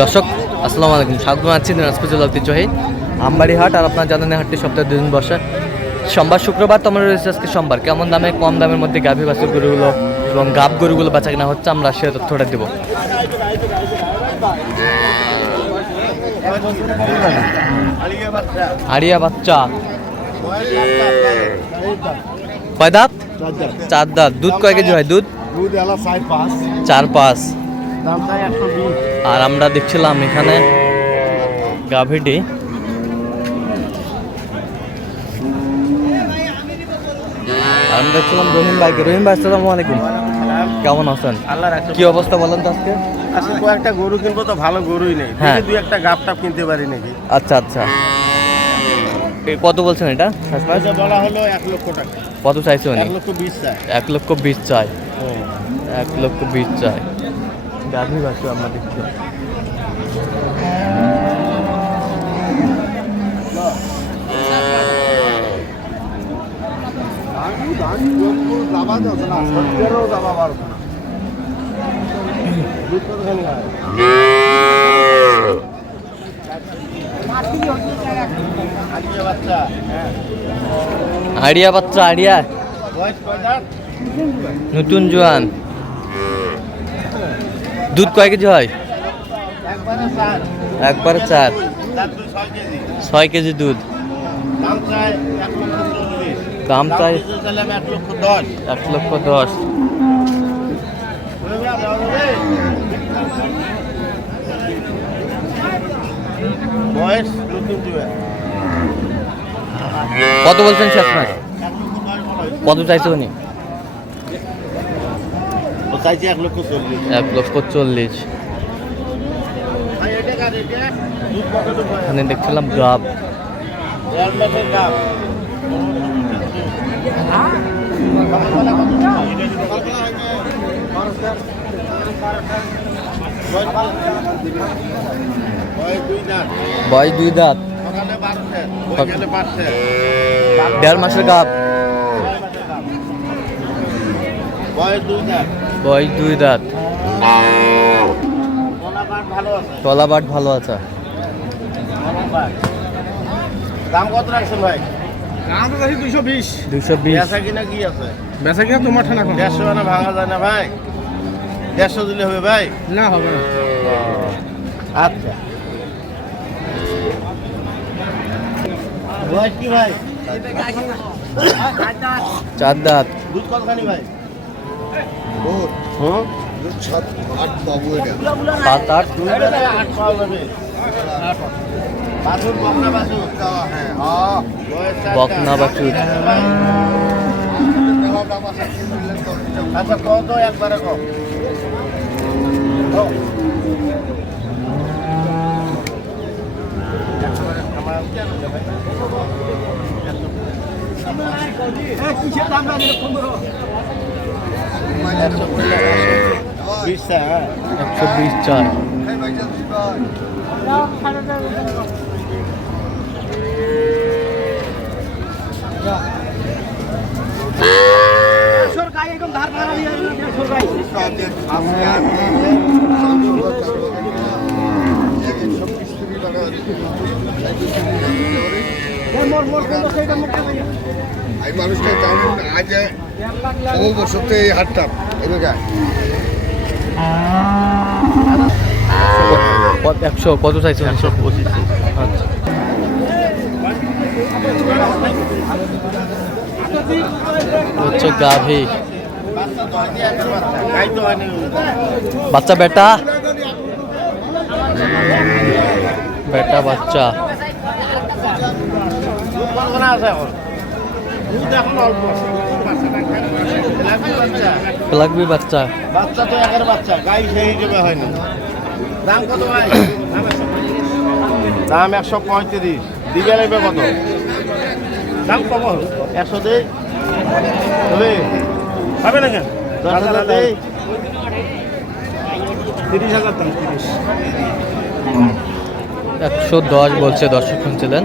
দর্শক আসসালামু আলাইকুম। স্বাগত জানাচ্ছি দিনাজপুর জেলা ঐতিহ্যবাহী আমবাড়ি হাট আর আপনার জানেন হাটটি সপ্তাহে দুদিন বসে। সোমবার শুক্রবার তো আমরা রয়েছে আজকে সোমবার। কেমন দামে কম দামের মধ্যে গাভী বাছুর গরুগুলো এবং গাব গরুগুলো বেচা কেনা হচ্ছে আমরা সে তথ্যটা দেবো। আড়িয়া বাচ্চা। কয় দাঁত? চার দাঁত। দুধ কয় কেজি হয়? দুধ? চার পাঁচ। আর আমরা দেখছিলাম এখানে গাভীটি। আমরা দেখছিলাম রহিম ভাইকে। রহিম ভাই আসসালামু আলাইকুম। কেমন আছেন? আল্লাহ কি অবস্থা বলেন তো আজকে? আজকে কয়েকটা গরু কিনবো তো ভালো গরুই নেই। হ্যাঁ। দুই একটা গাপ টাপ কিনতে পারি নাকি। আচ্ছা আচ্ছা। কত বলছেন এটা? এটা বলা হলো এক লক্ষ টাকা। কত চাইছে উনি? এক লক্ষ বিশ চাই। এক লক্ষ বিশ চাই। এক লক্ষ বিশ চাই। গাভী বাসু আমরা দেখছি আড়িয়া বাচ্চা আড়িয়া। নতুন জোয়ান। দুধ কয় কেজি হয়? একবার চার। ছয় কেজি দুধ। দাম চাই এক লক্ষ দশ। কত বলছেন শেষ কত চাইছে উনি? চাইছে এক লক্ষ চল্লিশ। এক লক্ষ চল্লিশ। এখানে দেখছিলাম গাব। দাম দুই দাঁত। দেড় মাসের গাব। বয়স দুই দাঁত। বয়স দুই দাঁত কোলাঘাট ভালো আছে? তলা বাট ভালো আছে। দাম কত রাখছেন ভাই? দুইশো বিশ। দুশো বিশ। কিনা কি আছে? বেচা কিনা তোমার ঠান্ডা এখন দেড়শো মানে ভাঙা যায় না ভাই? দেড়শো দিলে হবে ভাই? না হবে না। আচ্ছা। কি ভাই? চার দাঁত। দুধ কতখানি ভাই? সাত আট পাবো এটা সাত আট বকনা বাছুর। হ্যাঁ হ্যাঁ। আচ্ছা কত একবারে কম কম। একশো বিশ হ্যাঁ একশো বিশ চার এই মানুষটা তেমন আজ বহু বছর এই হাটটা এদিকে একশো কত চাইছে একশো পঁচিশ। আচ্ছা। হচ্ছে গাভী। বাচ্চা বেটা? বেটা বাচ্চা। আছে এখন? লাগবে বাচ্চা। বাচ্চা বাচ্চা তো একের বাচ্চা গাই সেই হিসেবে হয়নি দাম কত ভাই? দাম একশো পঁয়ত্রিশ। দিবে নেবে কত? দাম কম একশো দেই। তবে হবে না কেন দশ হাজার দেই। তিরিশ হাজার দাম তিরিশ। একশো দশ বলছে দর্শক শুনছিলেন।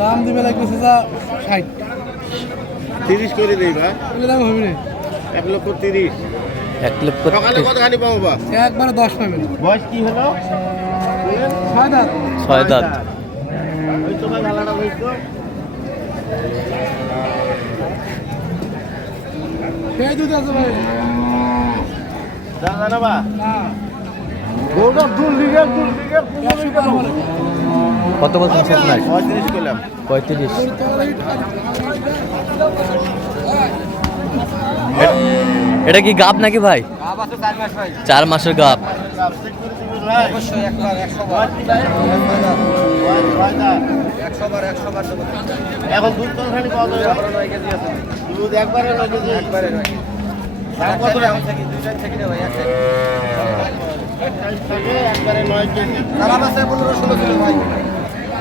দাম দিবে লাগবে যা ষাট। তিরিশ করে দিই বা দাম হবে না। এক লক্ষ তিরিশ। এক লক্ষ সকালে কতখানি পাবো বা? একবারে দশ পাবেন বয়স কি হলো? ছয় দাঁত। ছয় দাঁত। ওই তো ভাই ভালোটা হইতো সেই দুধ আছে ভাই। জানা না বা? না। গরুটা দুল লিগে দুল লিগে একশো পার হলে কত বলছেন মাস পঁয়ত্রিশ করলাম। পঁয়ত্রিশ। এটা কি গাব নাকি ভাই? চার মাসের গাব। এখন দুধ তো দুধ একবারে নয় কেজি। একবারে নয় কেজি। পনেরো ষোলো কিলো ভাই।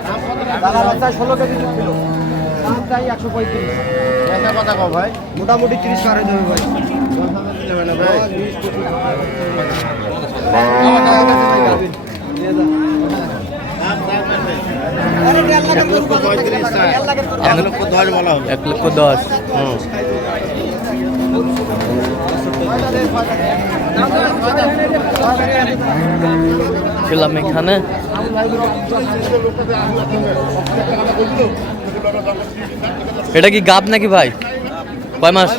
কত বাচ্চায় ষোলো কেজি দুধ ছিল দাম চাই একশো পঁয়ত্রিশ। পয়সা কথা ভাই। মোটামুটি তিরিশ পার হয়ে যাবে ভাই। এক লক্ষ দশ। বলা এক লক্ষ দশ। হুম ছিলাম এখানে। এটা কি গাব নাকি ভাই? কয় মাস?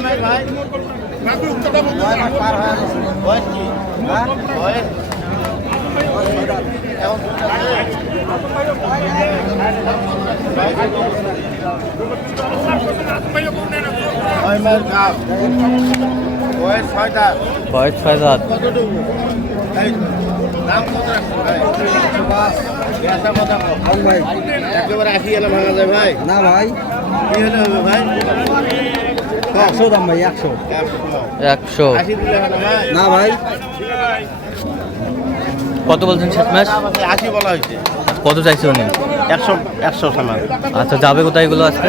বয়স ছয় দাঁত। ভাই? একেবারে আশি এলে ভাঙা যায় ভাই। না ভাই। কি হলে হবে ভাই? একশো দাম ভাই একশো। একশো। না ভাই। কত বলছেন শেষ ম্যাচ? আশি বলা হয়েছে। কত চাইছে উনি? একশো একশো সামান আচ্ছা যাবে কোথায় এগুলো আজকে?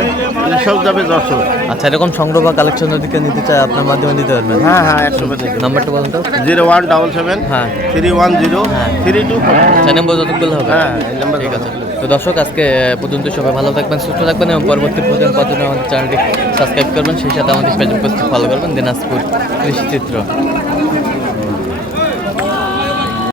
সব যাবে দশশো আচ্ছা এরকম সংগ্রহ বা কালেকশন যদি কেউ নিতে চায় আপনার মাধ্যমে দিতে পারবেন? হ্যাঁ হ্যাঁ একশো পেতে নাম্বারটা বলুন তো। জিরো ওয়ান ডাবল সেভেন হ্যাঁ। থ্রি ওয়ান জিরো হ্যাঁ। থ্রি টু চার নম্বর যতগুলো হবে। হ্যাঁ, নাম্বার ঠিক আছে। তো দর্শক আজকে পর্যন্ত সবাই ভালো থাকবেন সুস্থ থাকবেন এবং পরবর্তী পর্যন্ত আমাদের চ্যানেলটি সাবস্ক্রাইব করবেন। সেই সাথে আমাদের ফেসবুক পেজটি ফলো করবেন। দিনাজপুর কৃষি চিত্র।